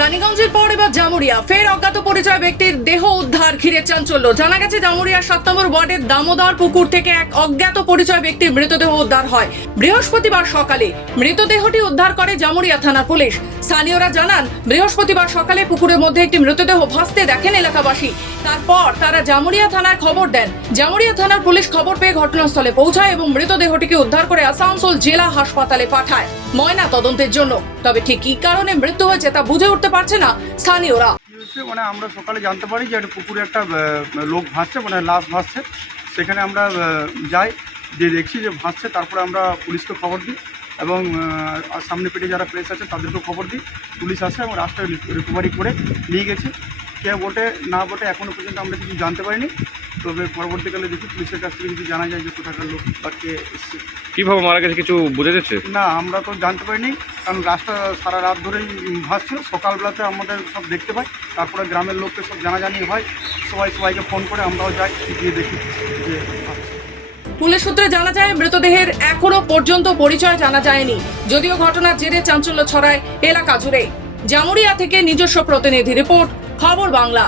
রানীগঞ্জের পর এবার জামুরিয়া ফের অজ্ঞাত পরিচয় ব্যক্তির দেহ উদ্ধার ঘিরে চাঞ্চল্য। জানা গেছে জামুরিয়া 7 নম্বর ওয়ার্ডের দামোদর পুকুর থেকে এক অজ্ঞাত পরিচয় ব্যক্তির মৃতদেহ উদ্ধার হয় বৃহস্পতিবার সকালে। মৃতদেহটি উদ্ধার করে জামুরিয়া থানার পুলিশ। স্থানীয়রা জানান, বৃহস্পতিবার সকালে পুকুরের মধ্যে একটি মৃতদেহ ভাসতে দেখেন এলাকাবাসী। তারপর তারা জামুরিয়া থানায় খবর দেন। জামুরিয়া থানার পুলিশ খবর পেয়ে ঘটনাস্থলে পৌঁছায় এবং মৃতদেহটিকে উদ্ধার করে আসানসোল জেলা হাসপাতালে পাঠায় ময়না তদন্তের জন্য। তবে ঠিক কী কারণে মৃত্যু হয়েছে তা বুঝে উঠতে পারছে না স্থানীয়রা। মানে আমরা সকালে জানতে পারি যে একটা পুকুরে একটা লোক ভাসছে, মানে লাশ ভাসছে। সেখানে আমরা যাই, যে দেখছি যে ভাসছে। তারপরে আমরা পুলিশকে খবর দিই এবং সামনে পেটে যারা প্লেস আছে তাদেরকেও খবর দিই। পুলিশ আসে এবং লাশটা রিকভারি করে নিয়ে গেছে। কে বটে না বটে এখনও পর্যন্ত আমরা কিছু জানতে পারিনি। তবে পরবর্তীকালে দেখি পুলিশের কাছ থেকে যদি জানা যায় যে কোথাকার লোক বা কে এসছে। কীভাবে মারা গেছে কিছু বোঝা যাচ্ছে না, আমরা তো জানতে পারিনি, কারণ লাশটা সারা রাত ধরেই ভাসছিল। সকালবেলাতে আমাদের সব দেখতে পাই, তারপরে গ্রামের লোককে সব জানাজানি হয়, সবাইকে ফোন করে আমরাও যাই, গিয়ে দেখি যে পুলিশ সূত্রে জানা যায়, মৃতদেহের এখনো পর্যন্ত পরিচয় জানা যায়নি। যদিও ঘটনার জেরে চাঞ্চল্য ছড়ায় এলাকা জুড়ে। জামুরিয়া থেকে নিজস্ব প্রতিনিধি রিপোর্ট, খবর বাংলা।